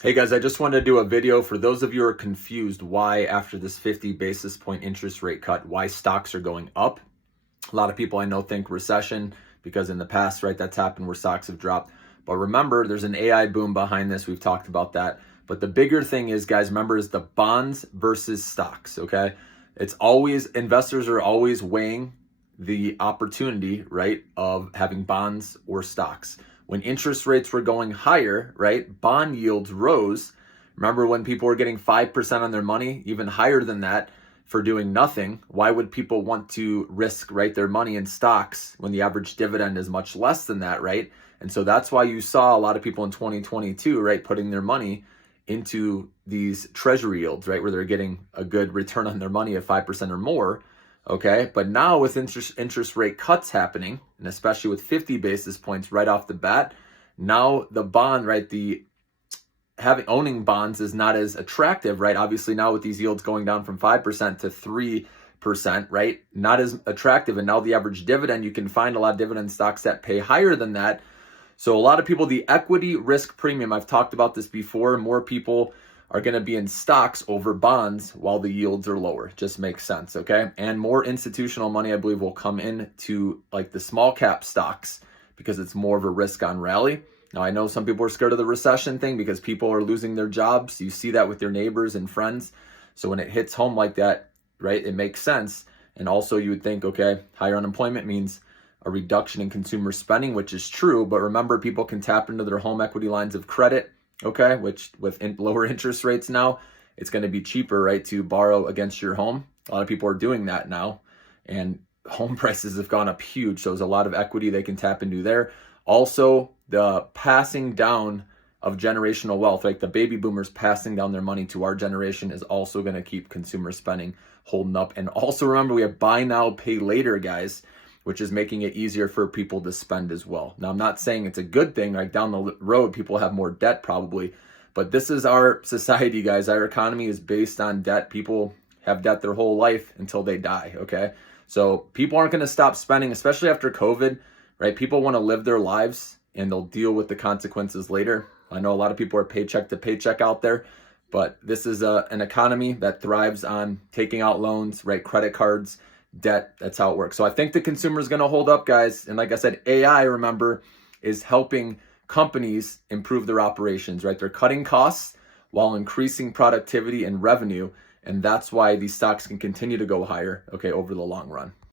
Hey guys, I just wanted to do a video for those of you who are confused why after this 50 basis point interest rate cut, why stocks are going up. A lot of people I know think recession because in the past, right, that's happened where stocks have dropped. But remember, there's an AI boom behind this. We've talked about that. But the bigger thing is, guys, remember, is the bonds versus stocks, okay? It's always, investors are always weighing the opportunity, right, of having bonds or stocks. When interest rates were going higher, right, bond yields rose. Remember when people were getting 5% on their money, even higher than that for doing nothing? Why would people want to risk, right, their money in stocks when the average dividend is much less than that, right? And so that's why you saw a lot of people in 2022, right, putting their money into these treasury yields, right, where they're getting a good return on their money of 5% or more. Okay, but now with interest rate cuts happening, and especially with 50 basis points right off the bat, now the bond, right, the owning bonds is not as attractive, right? Obviously now with these yields going down from 5% to 3%, right? Not as attractive. And now the average dividend, you can find a lot of dividend stocks that pay higher than that. So a lot of people, the equity risk premium, I've talked about this before, more people are going to be in stocks over bonds while the yields are lower. Just makes sense, okay? And more institutional money, I believe, will come in to like the small cap stocks because it's more of a risk on rally. Now, I know some people are scared of the recession thing because people are losing their jobs. You see that with your neighbors and friends. So when it hits home like that, right, it makes sense. And also you would think, okay, higher unemployment means a reduction in consumer spending, which is true. But remember, people can tap into their home equity lines of credit, okay, which with lower interest rates now, it's going to be cheaper, right, to borrow against your home. A lot of people are doing that now. And home prices have gone up huge. So there's a lot of equity they can tap into there. Also, the passing down of generational wealth, like the baby boomers passing down their money to our generation, is also going to keep consumer spending holding up. And also remember, we have buy now, pay later, guys, which is making it easier for people to spend as well. Now, I'm not saying it's a good thing. Like down the road, people have more debt probably, but this is our society, guys. Our economy is based on debt. People have debt their whole life until they die, okay? So people aren't going to stop spending, especially after COVID, right? People want to live their lives and they'll deal with the consequences later. I know a lot of people are paycheck to paycheck out there, but this is an economy that thrives on taking out loans, right? Credit cards, debt. That's how it works. So I think the consumer is going to hold up, guys. And like I said, AI, remember, is helping companies improve their operations, right? They're cutting costs while increasing productivity and revenue. And that's why these stocks can continue to go higher, okay, over the long run.